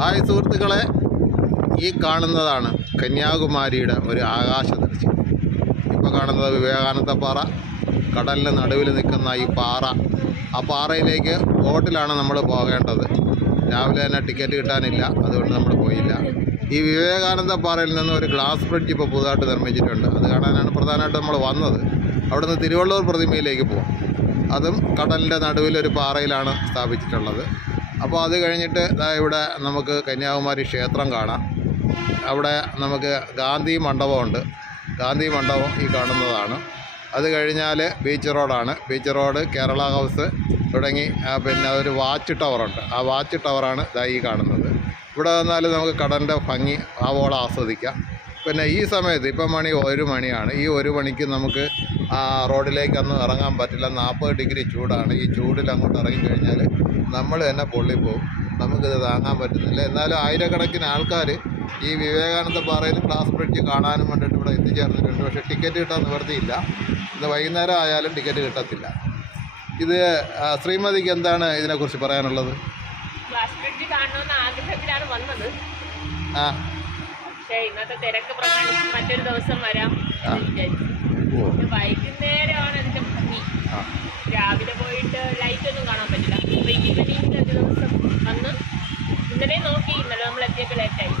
Hi സുഹൃത്തുക്കളെ, ഈ കാണുന്നതാണ് കന്യാകുമാരിയുടെ ഒരു ആകാശദർശനം. ഇപ്പോൾ കാണുന്നത് വിവേകാനന്ദ പാറ, കടലിന് നടുവിൽ നിൽക്കുന്ന ഈ പാറ. ആ പാറയിലേക്ക് ബോട്ടിലാണ് നമ്മൾ പോകേണ്ടത്. രാവിലെ തന്നെ ടിക്കറ്റ് കിട്ടാനില്ല, അതുകൊണ്ട് നമ്മൾ പോയില്ല. ഈ വിവേകാനന്ദ പാറയിൽ നിന്ന് ഒരു ഗ്ലാസ് ബ്രിഡ്ജ് ഇപ്പോൾ പുതുതായിട്ട് നിർമ്മിച്ചിട്ടുണ്ട്. അത് കാണാനാണ് പ്രധാനമായിട്ട് നമ്മൾ വന്നത്. അവിടുന്ന് തിരുവള്ളൂർ പ്രതിമയിലേക്ക് പോകും. അതും കടലിൻ്റെ നടുവിലൊരു പാറയിലാണ് സ്ഥാപിച്ചിട്ടുള്ളത്. അപ്പോൾ അത് കഴിഞ്ഞിട്ട് ഇവിടെ നമുക്ക് കന്യാകുമാരി ക്ഷേത്രം കാണാം. അവിടെ നമുക്ക് ഗാന്ധി മണ്ഡപമുണ്ട്. ഗാന്ധി മണ്ഡപം ഈ കാണുന്നതാണ്. അത് കഴിഞ്ഞാൽ ബീച്ച് റോഡാണ്. ബീച്ച് റോഡ്, കേരള ഹൗസ് തുടങ്ങി പിന്നെ ഒരു വാച്ച് ടവറുണ്ട്. ആ വാച്ച് ടവറാണ് ഈ കാണുന്നത്. ഇവിടെ വന്നാൽ നമുക്ക് കടലിൻ്റെ ഭംഗി ആവോളം ആസ്വദിക്കാം. പിന്നെ ഈ സമയത്ത് ഇപ്പം മണി 1 മണിയാണ്. ഈ 1 മണിക്ക് നമുക്ക് റോഡിലേക്കൊന്നും ഇറങ്ങാൻ പറ്റില്ല. 40 ഡിഗ്രി ചൂടാണ്. ഈ ചൂടിൽ അങ്ങോട്ട് ഇറങ്ങിക്കഴിഞ്ഞാൽ നമ്മൾ തന്നെ പൊള്ളിപ്പോവും. നമുക്കിത് താങ്ങാൻ പറ്റുന്നില്ല. എന്നാലും ആയിരക്കണക്കിന് ആൾക്കാർ ഈ വിവേകാനന്ദ പാറയിൽ ഗ്ലാസ് ബ്രിഡ്ജ് കാണാനും വേണ്ടിയിട്ട് ഇവിടെ എത്തിച്ചേർന്നിട്ടുണ്ട്. പക്ഷേ ടിക്കറ്റ് കിട്ടാൻ നിവർത്തിയില്ല. ഇന്ന് വൈകുന്നേരം ആയാലും ടിക്കറ്റ് കിട്ടത്തില്ല. ഇത് ശ്രീമതിക്ക് എന്താണ് ഇതിനെക്കുറിച്ച് പറയാനുള്ളത്? ഗ്ലാസ് ബ്രിഡ്ജ് കാണണമെന്ന ആഗ്രഹത്തിലാണ് വന്നത്. പക്ഷേ ഇന്നത്തെ തിരക്ക് പ്രമാണിച്ച് മറ്റൊരു ദിവസം വരാം എന്ന് വിചാരിച്ചു. വൈകുന്നേരമാണ് അതിൻ്റെ ഭംഗി. രാവിലെ പോയിട്ട് ലൈറ്റ് ഒന്നും കാണാൻ പറ്റില്ല. അപ്പോൾ ഈവനിങ് ഒരു ദിവസം വന്ന് ഇന്നലെ നോക്കി. ഇന്നലെ നമ്മൾ എത്തിയപ്പോൾ ലേറ്റായി.